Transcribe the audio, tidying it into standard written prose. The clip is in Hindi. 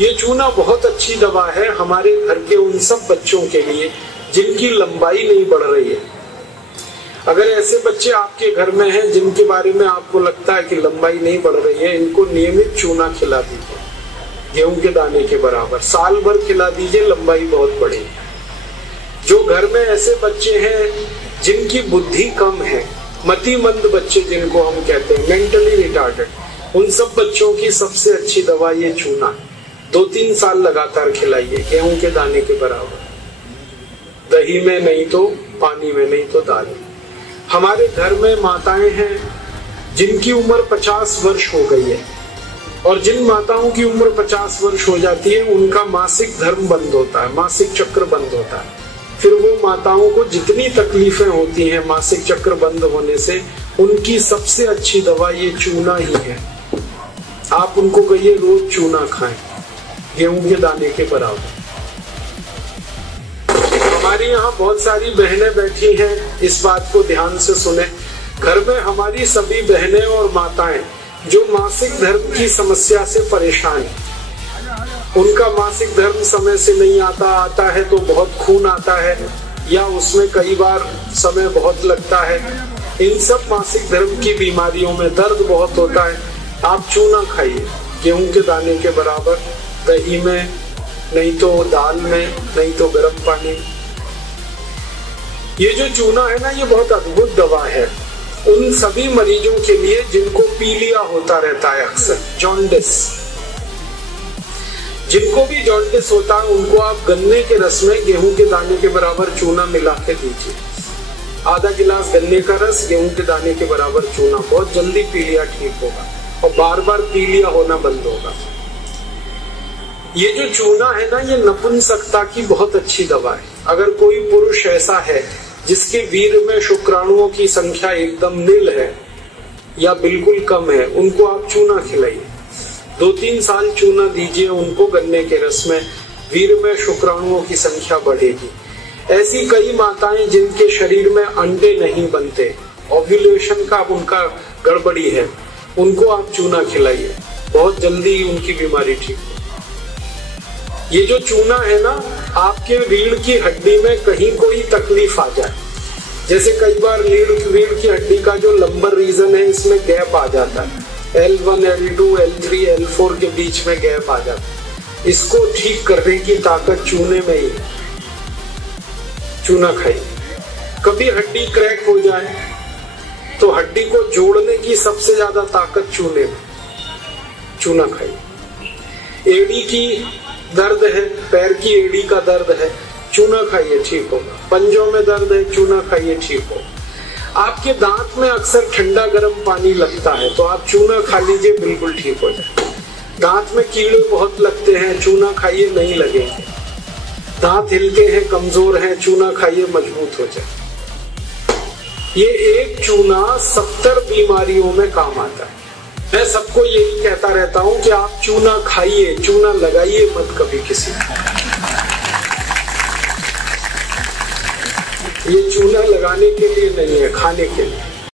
ये चूना बहुत अच्छी दवा है हमारे घर के उन सब बच्चों के लिए जिनकी लंबाई नहीं बढ़ रही है। अगर ऐसे बच्चे आपके घर में हैं जिनके बारे में आपको लगता है कि लंबाई नहीं बढ़ रही है, इनको नियमित चूना खिला दीजिए, गेहूं के दाने के बराबर साल भर खिला दीजिए, लंबाई बहुत बढ़ेगी। जो घर में ऐसे बच्चे हैं जिनकी बुद्धि कम है, मतिमंद बच्चे जिनको हम कहते हैं, मेंटली रिटार्डेड, उन सब बच्चों की सबसे अच्छी दवा ये चूना। 2-3 साल लगातार खिलाइए, गेहूं के दाने के बराबर, दही में नहीं तो पानी में, नहीं तो दाल में। हमारे घर में माताएं हैं जिनकी उम्र 50 वर्ष हो गई है, और जिन माताओं की उम्र 50 वर्ष हो जाती है उनका मासिक धर्म बंद होता है, मासिक चक्र बंद होता है। फिर वो माताओं को जितनी तकलीफें होती हैं मासिक चक्र बंद होने से, उनकी सबसे अच्छी दवा ये चूना ही है। आप उनको कहिए रोज चूना खाएं, गेहूं के दाने के बराबर। हमारी यहाँ बहुत सारी बहनें बैठी हैं, इस बात को ध्यान से सुने। घर में हमारी सभी बहनें और माताएं जो मासिक धर्म की समस्या से परेशान हैं, उनका मासिक धर्म समय से नहीं आता है तो बहुत खून आता है, या उसमें कई बार समय बहुत लगता है, इन सब मासिक धर्म की बीमारियों में दर्द बहुत होता है, आप चूना खाइए, गेहूं के दाने के बराबर, दही में, नहीं तो दाल में, नहीं तो गर्म पानी में। ये जो चूना है ना, ये बहुत अद्भुत दवा है उन सभी मरीजों के लिए जिनको पीलिया होता रहता है, अक्सर जॉन्डिस। जिनको भी जॉन्डिस होता है उनको आप गन्ने के रस में गेहूं के दाने के बराबर चूना मिला के दीजिए। आधा गिलास गन्ने का रस, गेहूं के दाने के बराबर चूना, बहुत जल्दी पीलिया ठीक होगा और बार बार पीलिया होना बंद होगा। ये जो चूना है ना, ये नपुंसकता की बहुत अच्छी दवा है। अगर कोई पुरुष ऐसा है जिसके वीर्य में शुक्राणुओं की संख्या एकदम नील है या बिल्कुल कम है, उनको आप चूना खिलाइए, 2-3 साल चूना दीजिए उनको गन्ने के रस में, वीर्य में शुक्राणुओं की संख्या बढ़ेगी। ऐसी कई माताएं जिनके शरीर में अंडे नहीं बनते, ओव्यूलेशन का उनका गड़बड़ी है, उनको आप चूना खिलाइए, बहुत जल्दी उनकी बीमारी ठीक हो। ये जो चूना है ना, आपके रीढ़ की हड्डी में कहीं कोई तकलीफ आ जाए, जैसे कई बार रीढ़ की हड्डी का जो लंबर रीजन है, इसमें गैप आ जाता है, L1, L2, L3, L4 के बीच में गैप आ जाता है, इसको ठीक करने की ताकत चूने में ही। चूना खाइए। कभी हड्डी क्रैक हो जाए तो हड्डी को जोड़ने की सबसे ज्यादा ताकत चूने में, चूना खाइए। एड़ी की दर्द है, पैर की एड़ी का दर्द है, चूना खाइए, ठीक होगा। पंजों में दर्द है, चूना खाइए, ठीक होगा। आपके दांत में अक्सर ठंडा गर्म पानी लगता है तो आप चूना खा लीजिए, बिल्कुल ठीक हो जाए। दांत में कीड़े बहुत लगते हैं, चूना खाइए, नहीं लगेंगे। दांत हिलते हैं, कमजोर हैं, चूना खाइए, मजबूत हो जाए। ये एक चूना 70 बीमारियों में काम आता है। मैं सबको यही कहता रहता हूं कि आप चूना खाइए, चूना लगाइए मत कभी किसी को। ये चूना लगाने के लिए नहीं है, खाने के लिए।